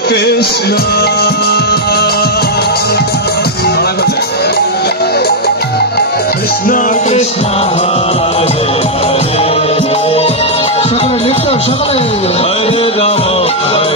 Krishna. Krishna Krishna Hare Hare. Shakale Shakale Hare Rama Hare